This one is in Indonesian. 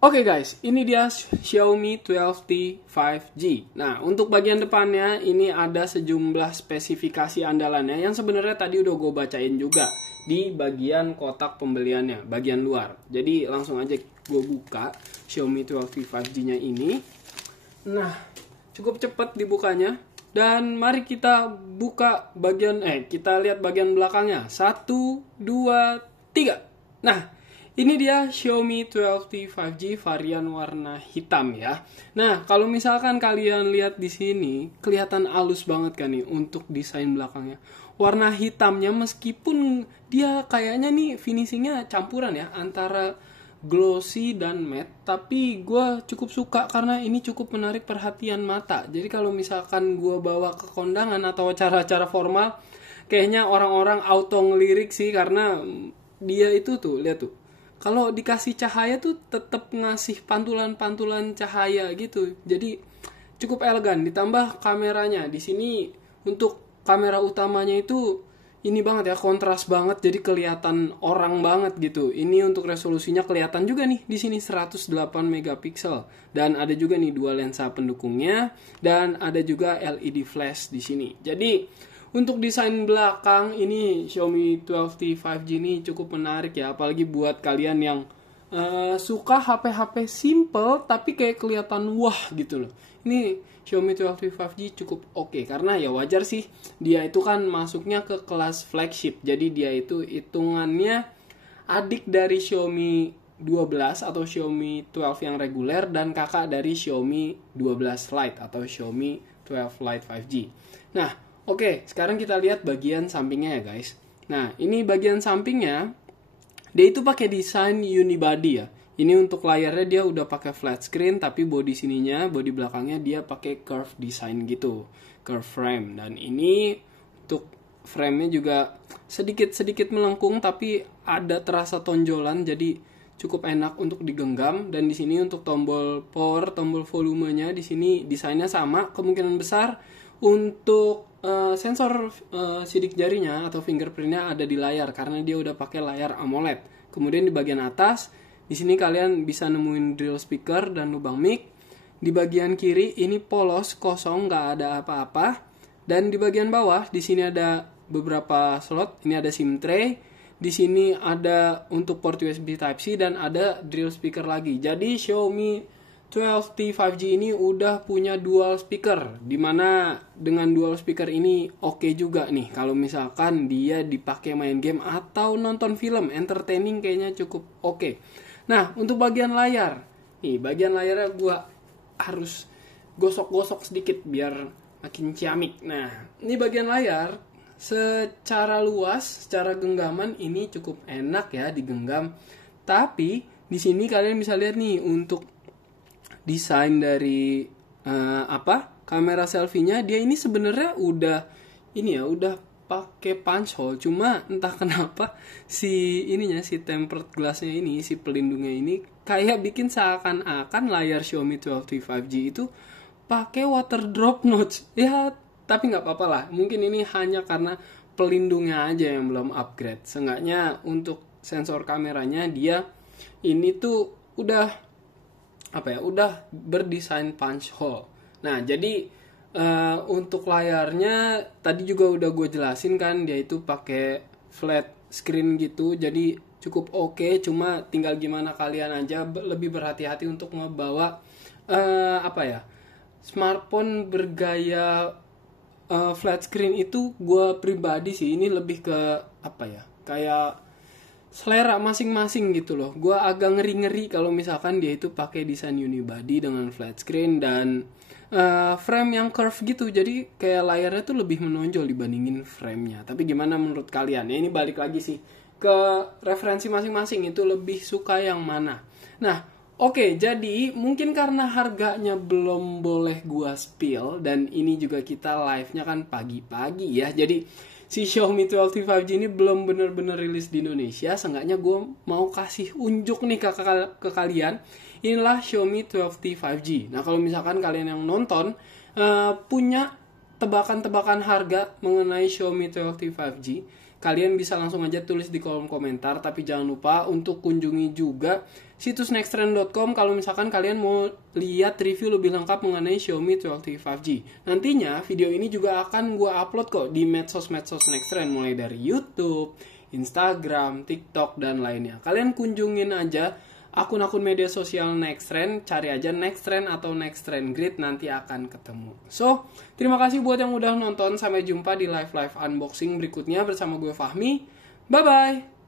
Oke guys, ini dia Xiaomi 12T 5G. Nah, untuk bagian depannya ini ada sejumlah spesifikasi andalannya yang sebenarnya tadi udah gue bacain juga di bagian kotak pembeliannya, bagian luar. Jadi langsung aja gue buka Xiaomi 12T 5G-nya ini. Nah, cukup cepat dibukanya. Dan mari kita buka kita lihat bagian belakangnya. 1, 2, 3. Nah, ini dia Xiaomi 12T 5G varian warna hitam ya. Nah, kalau misalkan kalian lihat di sini, kelihatan halus banget kan nih untuk desain belakangnya. Warna hitamnya meskipun dia kayaknya nih finishingnya campuran ya antara glossy dan matte, tapi gue cukup suka karena ini cukup menarik perhatian mata. Jadi kalau misalkan gue bawa ke kondangan atau acara-acara formal, kayaknya orang-orang auto ngelirik sih karena dia itu tuh, lihat tuh. Kalau dikasih cahaya tuh tetap ngasih pantulan-pantulan cahaya gitu. Jadi cukup elegan. Ditambah kameranya. Di sini untuk kamera utamanya itu ini banget ya, kontras banget. Jadi kelihatan orang banget gitu. Ini untuk resolusinya kelihatan juga nih di sini 108 megapiksel. Dan ada juga nih dua lensa pendukungnya dan ada juga LED flash di sini. Jadi untuk desain belakang ini Xiaomi 12T 5G ini cukup menarik ya, apalagi buat kalian yang suka HP-HP simple tapi kayak kelihatan wah gitu loh. Ini Xiaomi 12T 5G cukup oke karena ya wajar sih, dia itu kan masuknya ke kelas flagship. Jadi dia itu hitungannya adik dari Xiaomi 12 atau Xiaomi 12 yang reguler dan kakak dari Xiaomi 12 Lite atau Xiaomi 12 Lite 5G. Nah, oke, sekarang kita lihat bagian sampingnya ya guys. Nah, ini bagian sampingnya, dia itu pakai desain unibody ya. Ini untuk layarnya dia udah pakai flat screen, tapi body belakangnya dia pakai curve design gitu, curve frame. Dan ini untuk frame-nya juga sedikit melengkung, tapi ada terasa tonjolan, jadi cukup enak untuk digenggam. Dan di sini untuk tombol power, tombol volumenya di sini desainnya sama, kemungkinan besar untuk sensor sidik jarinya atau fingerprintnya ada di layar karena dia udah pakai layar AMOLED. Kemudian di bagian atas, di sini kalian bisa nemuin drill speaker dan lubang mic. Di bagian kiri ini polos, kosong, nggak ada apa-apa. Dan di bagian bawah, di sini ada beberapa slot. Ini ada SIM tray. Di sini ada untuk port USB Type-C dan ada drill speaker lagi. Jadi Xiaomi 12T 5G ini udah punya dual speaker, dimana dengan dual speaker ini oke juga nih kalau misalkan dia dipakai main game atau nonton film, entertaining kayaknya cukup oke. Nah, untuk bagian layar, nih bagian layarnya gue harus gosok-gosok sedikit biar makin ciamik. Nah, ini bagian layar secara luas, secara genggaman ini cukup enak ya digenggam. Tapi di sini kalian bisa lihat nih untuk desain dari kamera selfie-nya, dia ini sebenarnya udah pakai punch hole, cuma entah kenapa si tempered glass-nya ini, si pelindungnya ini kayak bikin seakan-akan layar Xiaomi 12T 5G itu pakai water drop notch. Ya, tapi nggak apa-apa lah. Mungkin ini hanya karena pelindungnya aja yang belum upgrade. Seenggaknya untuk sensor kameranya dia ini tuh udah berdesain punch hole. Nah, jadi untuk layarnya tadi juga udah gue jelasin kan, dia itu pakai flat screen gitu, jadi cukup oke. Cuma tinggal gimana kalian aja lebih berhati-hati untuk ngebawa smartphone bergaya flat screen itu. Gue pribadi sih ini lebih ke kayak selera masing-masing gitu loh. Gue agak ngeri-ngeri kalau misalkan dia itu pakai desain unibody dengan flat screen dan frame yang curve gitu. Jadi kayak layarnya tuh lebih menonjol dibandingin framenya. Tapi gimana menurut kalian? Ya ini balik lagi sih ke referensi masing-masing, itu lebih suka yang mana. Nah, oke, jadi mungkin karena harganya belum boleh gue spill dan ini juga kita live-nya kan pagi-pagi ya. Jadi si Xiaomi 12T 5G ini belum bener-bener rilis di Indonesia. Seenggaknya gue mau kasih unjuk nih ke kalian. Inilah Xiaomi 12T 5G. Nah, kalau misalkan kalian yang nonton punya tebakan-tebakan harga mengenai Xiaomi 12T 5G, kalian bisa langsung aja tulis di kolom komentar. Tapi jangan lupa untuk kunjungi juga situs nextrend.com kalau misalkan kalian mau lihat review lebih lengkap mengenai Xiaomi 12T 5G. Nantinya video ini juga akan gue upload kok di medsos-medsos Nextrend, mulai dari YouTube, Instagram, TikTok, dan lainnya. Kalian kunjungin aja akun-akun media sosial Nextrend, cari aja Nextrend atau Nextrend Grid, nanti akan ketemu. So, terima kasih buat yang udah nonton. Sampai jumpa di live-live unboxing berikutnya bersama gue Fahmi. Bye-bye!